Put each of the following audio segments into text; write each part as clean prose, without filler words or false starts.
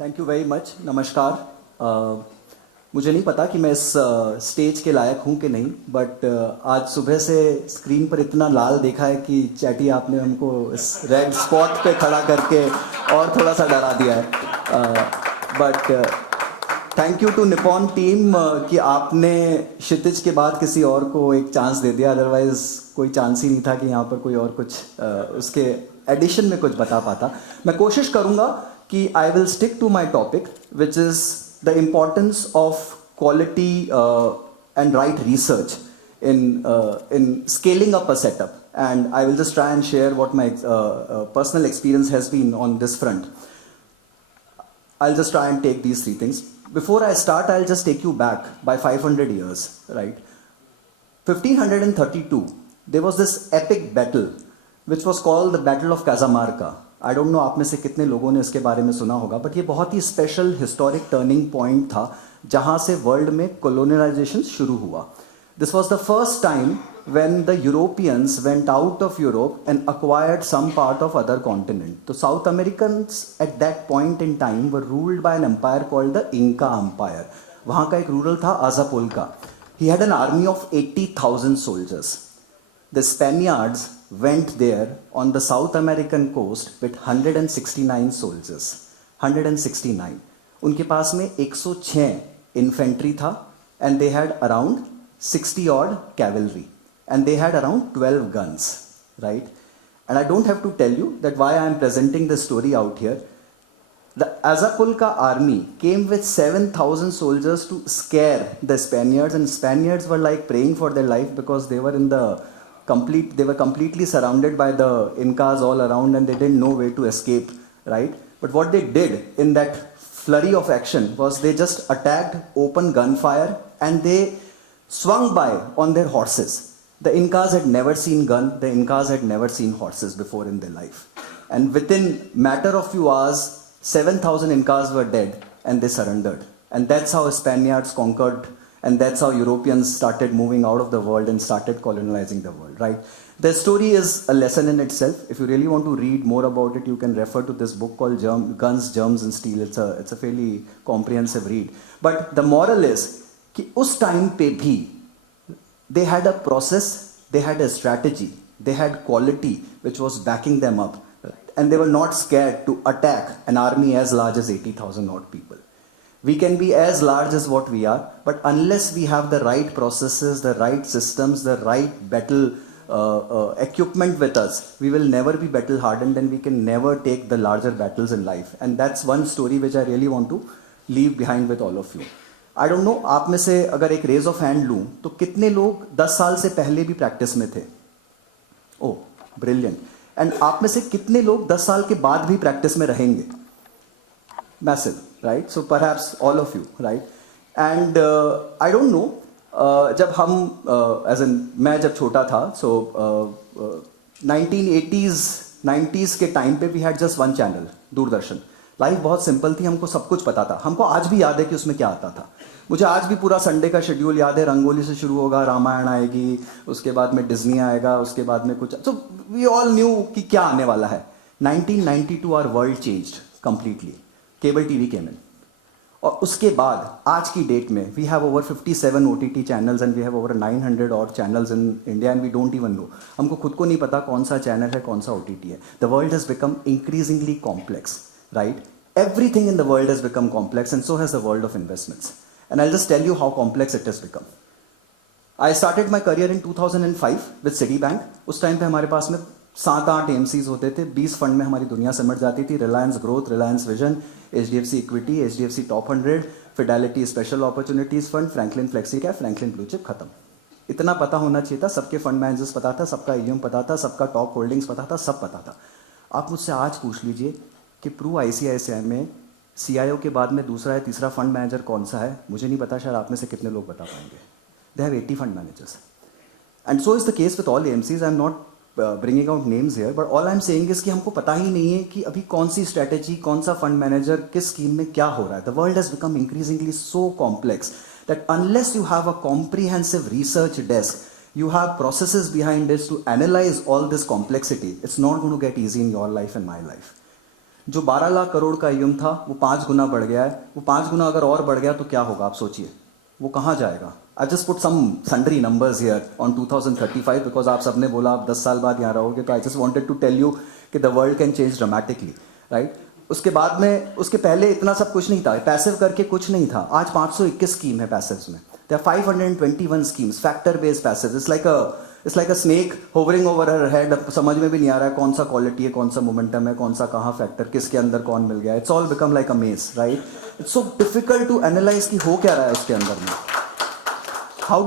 Thank you very much. नमस्कार। मुझे नहीं पता कि मैं इस स्टेज के लायक हूँ कि नहीं, बट आज सुबह से स्क्रीन पर इतना लाल देखा है कि चैटी आपने हमको इस रेड स्पॉट पे खड़ा करके और थोड़ा सा डरा दिया है। But thank you to Nippon team कि आपने क्षितिज के बाद किसी और को एक चांस दे दिया, अदरवाइज कोई चांस ही नहीं था कि यहाँ पर कोई और कुछ उसके एडिशन में कुछ बता पाता। मैं कोशिश करूँगा कि I will stick to my topic which is the importance of quality and right research in scaling up a setup, and I will just try and share what my personal experience has been on this front. I'll just try and take these three things. Before I start, I'll just take you back by 500 years, right? 1532, there was this epic battle which was called the Battle of Cajamarca. I don't know आप में से कितने लोगों ने इसके बारे में सुना होगा, बट ये बहुत ही स्पेशल हिस्टोरिक टर्निंग पॉइंट था जहां से वर्ल्ड में कोलोनियलाइजेशन शुरू हुआ. This was the first time when the Europeans went out of Europe and acquired some part of other continent. तो South Americans at that point in time were ruled by an empire called the Inca empire. वहां का एक ruler था आजापुल्का. He had an army of 80,000 soldiers. The Spaniards went there on the South American coast with 169 soldiers. 169. उनके पास में 106 infantry था, and they had around 60 odd cavalry, and they had around 12 guns, right? And I don't have to tell you that why I am presenting this story out here. The Azapulca army came with 7,000 soldiers to scare the Spaniards, and Spaniards were like praying for their life because they were in the they were completely surrounded by the Incas all around, and they didn't know where to escape, right? But what they did in that flurry of action was they just attacked, open gunfire, and they swung by on their horses. The Incas had never seen gun, the Incas had never seen horses before in their life. And within matter of few hours, 7,000 Incas were dead and they surrendered. And that's how Spaniards conquered. And that's how Europeans started moving out of the world and started colonizing the world, right? The story is a lesson in itself. If you really want to read more about it, you can refer to this book called Guns, Germs and Steel. It's a fairly comprehensive read. But the moral is कि उस time पे भी they had a process, they had a strategy, they had quality which was backing them up, right? And they were not scared to attack an army as large as 80,000 odd people. We can be as large as what we are, but unless we have the right processes, the right systems, the right battle equipment with us, we will never be battle hardened, and we can never take the larger battles in life. And that's one story which I really want to leave behind with all of you. I don't know, आप में से अगर एक raise of hand लूँ तो कितने लोग 10 साल से पहले भी प्रैक्टिस में थे? Oh, brilliant. And आप में से कितने लोग 10 साल के बाद भी प्रैक्टिस में रहेंगे? Massive, right? So perhaps all of you, right? And I don't know, जब हम as in मैं जब छोटा था, so 1980s 90s के टाइम पे we had just one channel, Doordarshan. Life बहुत सिंपल थी, हमको सब कुछ पता था. हमको आज भी याद है कि उसमें क्या आता था. मुझे आज भी पूरा संडे का शेड्यूल याद है. रंगोली से शुरू होगा, रामायण आएगी, उसके बाद में डिज्नी आएगा, उसके बाद में कुछ. So we all knew कि क्या आने वाला है. 1992 our world changed completely. Cable TV came in, और उसके बाद आज की डेट में we have over 57 OTT channels and we have over 900 और channels in India, and we don't even know. हमको खुद को नहीं पता कौन सा चैनल है, कौन सा OTT है. The world has become increasingly complex, right? Everything in the world has become complex, and so has the world of investments. And I just tell you how complex it has become. I started my career in 2005 with Citibank. उस time पे हमारे पास में 7-8 AMCs होते थे. 20 fund में हमारी दुनिया सिमट जाती थी. Reliance growth, Reliance vision, HDFC equity, HDFC top 100, Fidelity special opportunities fund, Franklin flexi cap, Franklin blue chip. खत्म. इतना पता होना चाहिए था. सबके फंड मैनेजर्स पता था, सबका EM पता था, सबका टॉप होल्डिंग्स पता था, सब पता था. आप मुझसे आज पूछ लीजिए कि प्रू ICICI में CIO के बाद में दूसरा या तीसरा फंड मैनेजर कौन सा है? मुझे नहीं पता, शायद आप में से कितने लोग बता पाएंगे. They have 80 fund managers, and so is the case with all AMCs. I am not bringing out names here, but all I'm saying is कि हमको पता ही नहीं है कि अभी कौन सी स्ट्रैटेजी, कौन सा फंड मैनेजर, किस स्कीम में क्या हो रहा है. The world has become increasingly so complex that unless you have a comprehensive research desk, you have processes behind this to analyze all this complexity, it's not going to get easy in your life and my life. जो 12 लाख करोड़ का EM था वो 5 गुना बढ़ गया है, वो 5 गुना अगर और बढ़ गया तो क्या होगा आप सोचिए, वो कहाँ जाएगा। I just put some sundry numbers here on 2035 because आप सबने बोला आप 10 साल बाद यहाँ रहोगे, तो I just wanted to tell you कि the world can change dramatically, right. उसके बाद में, उसके पहले इतना सब कुछ नहीं था, पैसिव करके कुछ नहीं था। आज 521 स्कीम है पैसिव्स में, there are 521 schemes, factor based passive. It's like a snake hovering over her head. समझ में भी नहीं आ रहा है कौन सा क्वालिटी है, कौन सा मोमेंटम है, कौन सा कहाँ फैक्टर, किसके अंदर कौन मिल गया। It's all become like a maze, right. It's so difficult to analyse कि हो क्या रहा है उसके अंदर में। How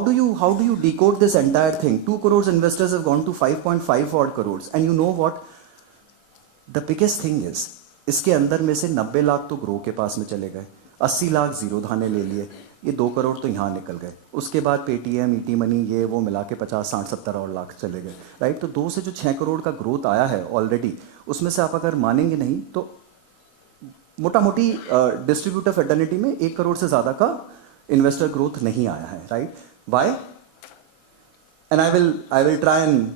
do you decode this entire thing? 2 crores investors have gone to 5.5 odd crores, and you know what? The biggest thing is, इसके अंदर में से 90 लाख तो ग्रो के पास में चले गए, 80 लाख जीरो धाने ले लिए, ये 2 करोड़ तो यहाँ निकल गए। उसके बाद पेटीएम, ईटी मनी, ये वो मिला के 50, 60, 70 और लाख चले गए, राइट। तो 2 से जो 6 करोड़ का ग्रोथ आया है ऑलरेडी, उसमें से आप अगर मानेंगे नहीं तो मोटा मोटी डिस्ट्रीब्यूटर फेटर्निटी में 1 करोड़ से ज़्यादा का इन्वेस्टर ग्रोथ नहीं आया है, right. Why? And I will try and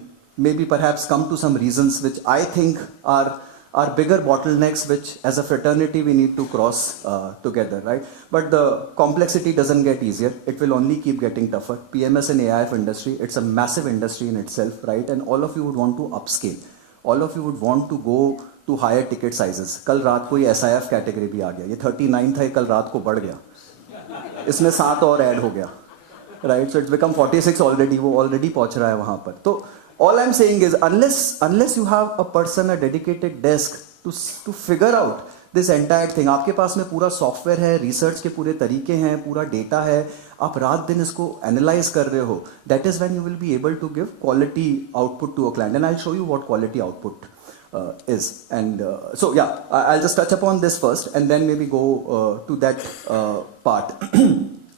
maybe perhaps come to some reasons which I think are bigger bottlenecks which as a fraternity we need to cross together, right? But the complexity doesn't get easier. It will only keep getting tougher. PMS and AIF industry, it's a massive industry in itself, right? And all of you would want to upscale. All of you would want to go to higher ticket sizes. कल रात को ये SIF category भी आ गया, ये 39 था, ये कल रात को बढ़ गया, इसमें 7 और ऐड हो गया, right. So it's become 46 already, वो ऑलरेडी पहुंच रहा है वहां पर। तो all I'm saying is unless you have a person, a dedicated desk to figure out this entire thing, आपके पास में पूरा सॉफ्टवेयर है, रिसर्च के पूरे तरीके हैं, पूरा डेटा है, आप रात दिन इसको एनालाइज कर रहे हो, that is when you will be able to give quality output to a client, and I'll show you what quality output is. And so yeah, I'll just touch upon this first and then maybe go to that part.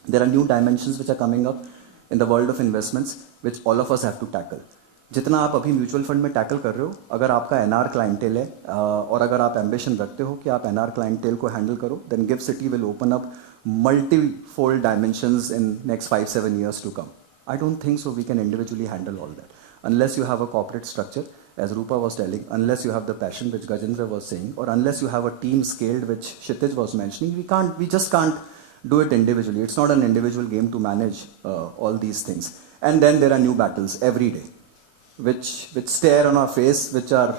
There are new dimensions which are coming up in the world of investments which all of us have to tackle. जितना आप अभी mutual fund में tackle कर रहे हो, अगर आपका NR clientele है और अगर आप एम्बिशन रखते हो कि आप एनआर क्लाइंटेल को हैंडल करो, then GIFT City will open up multifold dimensions in next 5-7 years to come. I don't think so we can individually handle all that unless you have a corporate structure, as Rupa was telling, unless you have the passion which Gajendra was saying, or unless you have a team scaled which Kshitij was mentioning. We just can't do it individually. It's not an individual game to manage all these things. And then there are new battles every day which stare on our face, which are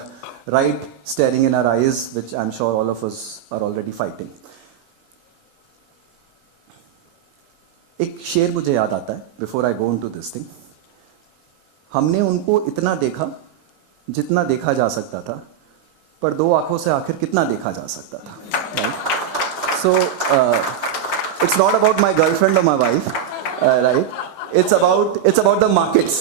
right staring in our eyes, which I'm sure all of us are already fighting. एक शेर मुझे याद आता है before I go into this thing. हमने उनको इतना देखा जितना देखा जा सकता था, पर 2 आंखों से आखिर कितना देखा जा सकता था, right? So it's not about my girlfriend or my wife, right? It's about the markets.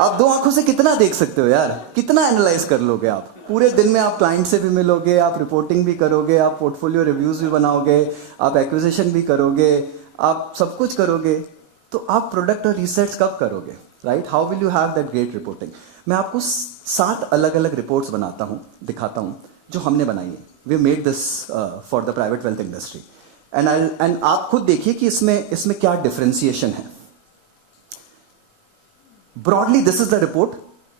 आप 2 आंखों से कितना देख सकते हो यार, कितना एनालाइज कर लोगे आप पूरे दिन में। आप क्लाइंट से भी मिलोगे, आप रिपोर्टिंग भी करोगे, आप पोर्टफोलियो रिव्यूज भी बनाओगे, आप एक्विजिशन भी करोगे, आप सब कुछ करोगे, तो आप प्रोडक्ट और रिसर्च कब करोगे, right? How will you have that great reporting? मैं आपको 7 अलग अलग रिपोर्ट्स बनाता हूँ, दिखाता हूँ, जो हमने बनाई है. We made this for the private wealth industry. And आप खुद देखिए कि इसमें क्या डिफरेंशिएशन है. Broadly this is the report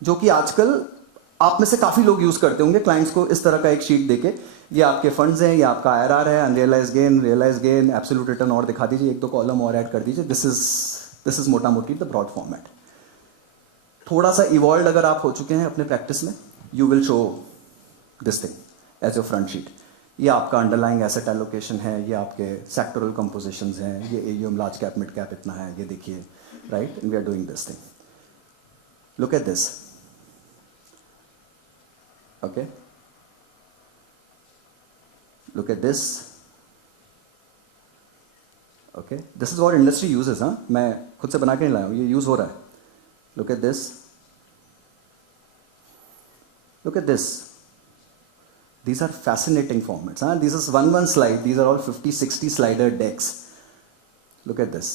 जो कि आजकल आप में से काफी लोग यूज करते होंगे क्लाइंट्स को इस तरह का एक शीट देके. ये आपके फंड्स हैं, ये आपका आईआरआर है, unrealise gain, realise gain, absolute return और दिखा दीजिए, 1-2 कॉलम और ऐड कर दीजिए. दिस इज मोटा मोटी द ब्रॉड फॉर्मेट. थोड़ा सा इवॉल्व अगर आप हो चुके हैं अपने प्रैक्टिस में, you will show this thing as your front sheet. ये आपका अंडरलाइंग एसेट एलोकेशन है, ये आपके सेक्टरल कंपोजिशंस हैं, ये AUM large cap mid cap इतना है, ये देखिए, right? And we are doing this thing. Look at this. Okay, look at this. Okay, this is what industry uses. हाँ, मैं खुद से बना के नहीं लाया हूँ, ये यूज हो रहा है. Look at this. Look at this. These are fascinating formats. Huh? This is one slide. These are all 50-60 slider decks. Look at this.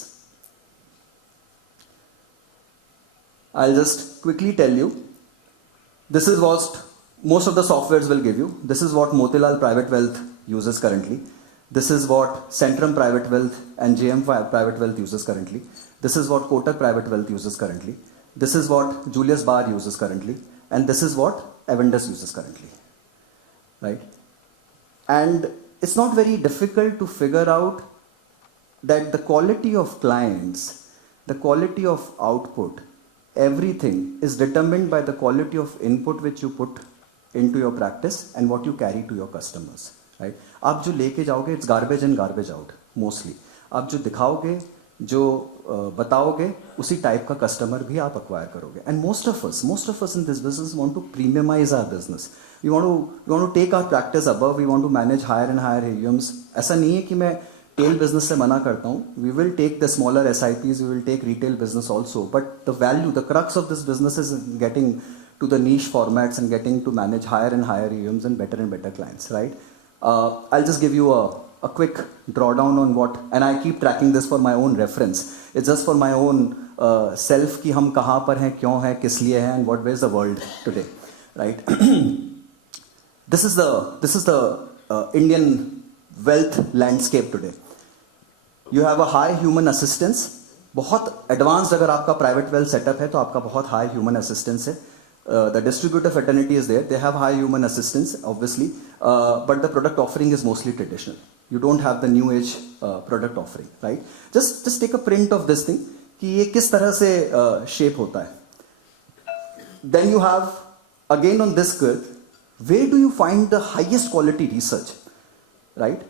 I'll just quickly tell you. This is what most of the softwares will give you. This is what Motilal Private Wealth uses currently. This is what Centrum Private Wealth and JM Private Wealth uses currently. This is what Kotak Private Wealth uses currently. This is what Julius Baer uses currently. And this is what Avendus uses currently. right? And it's not very difficult to figure out that the quality of clients, the quality of output, everything is determined by the quality of input which you put into your practice and what you carry to your customers, right? आप जो लेके जाओगे, it's garbage in, garbage out, mostly. आप जो दिखाओगे, जो बताओगे, उसी टाइप का कस्टमर भी आप acquire करोगे. And most of us in this business want to premiumize our business. We want to take our practice above. We want to manage higher and higher AUMs. ऐसा नहीं है कि मैं tail business से मना करता हूँ. We will take the smaller SIPs. We will take retail business also. But the value, the crux of this business is getting to the niche formats and getting to manage higher and higher AUMs and better clients, right? I'll just give you a quick drawdown on what, and I keep tracking this for my own reference. It's just for my own self कि हम कहाँ पर हैं, क्यों हैं, किस लिए हैं, and what way is the world today, right? This is the Indian wealth landscape today. You have a high human assistance. बहुत advanced अगर आपका private wealth setup है तो आपका बहुत high human assistance है. The distributor fraternity is there. They have high human assistance, obviously, but the product offering is mostly traditional. You don't have the new age product offering, right? Just take a print of this thing कि ये किस तरह से shape होता है. Then you have, again on this curve, where do you find the highest quality research, right?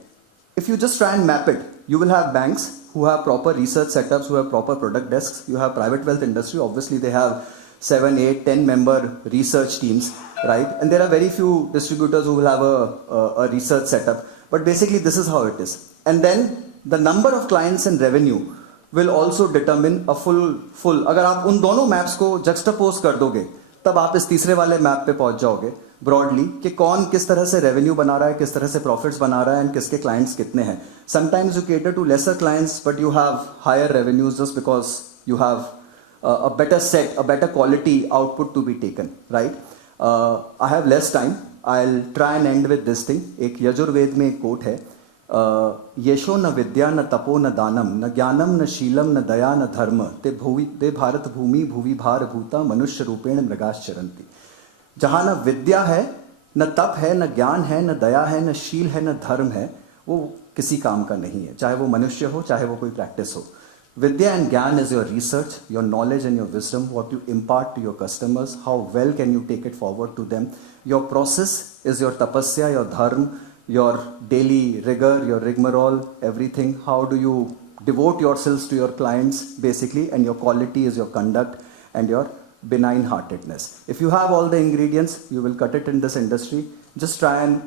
If you just try and map it, you will have banks who have proper research setups, who have proper product desks. You have private wealth industry, obviously they have 7, 8, 10 member research teams, right? And there are very few distributors who will have a research setup. But basically this is how it is. And then the number of clients and revenue will also determine a full. अगर आप उन दोनों maps को juxtapose कर दोगे, तब आप इस तीसरे वाले map पे पहुंच जाओगे broadly कि कौन किस तरह से revenue बना रहा है, किस तरह से profits बना रहा है, and किसके clients कितने हैं. Sometimes you cater to lesser clients, but you have higher revenues just because you have a better set, a better quality output to be taken, right? I have less time. I'll try and end with this thing. एक यजुर्वेद में एक quote है, यशो न विद्या न तपो न दानम न ज्ञानम न शीलम न दया न धर्म ते भारत भूमि भूवि भार भूता मनुष्य रूपेण मृगाश्चरन्ति. जहाँ न विद्या है, न तप है, न ज्ञान है, न दया है, न शील है, न धर्म है, वो किसी काम का नहीं है, चाहे वो मनुष्य हो, चाहे वो कोई प्रैक्टिस हो. Vidya and Gyan is your research, your knowledge and your wisdom, what you impart to your customers, how well can you take it forward to them. Your process is your tapasya, your dharma, your daily rigor, your rigmarole, everything. How do you devote yourselves to your clients, basically, and your quality is your conduct and your benign heartedness. If you have all the ingredients, you will cut it in this industry. Just try and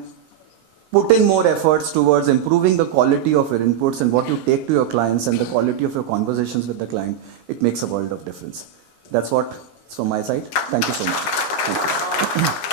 put in more efforts towards improving the quality of your inputs and what you take to your clients and the quality of your conversations with the client. It makes a world of difference. That's what's from my side. Thank you so much. Thank you.